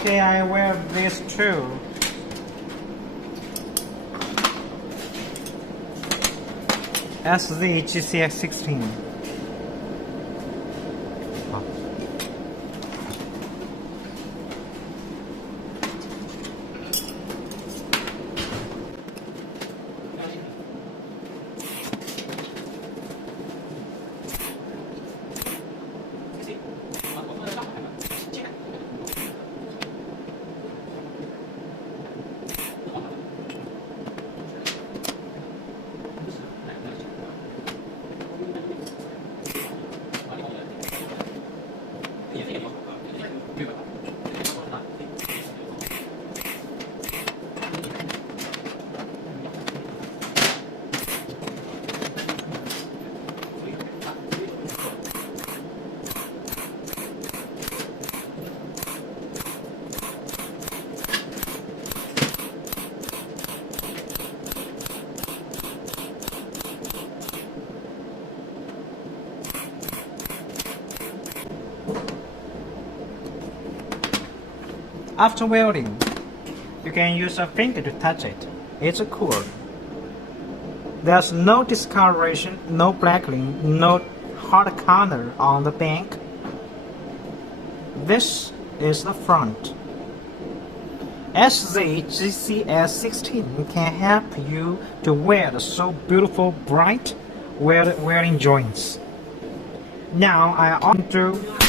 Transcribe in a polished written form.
Okay, I wear this too. SZ GCX16. After welding, you can use a finger to touch it. It's cool. There's no discoloration, no blackening, no hard corner on the bank. This is the front. SZ-GCS16 can help you to weld so beautiful bright welding joints. Now I want to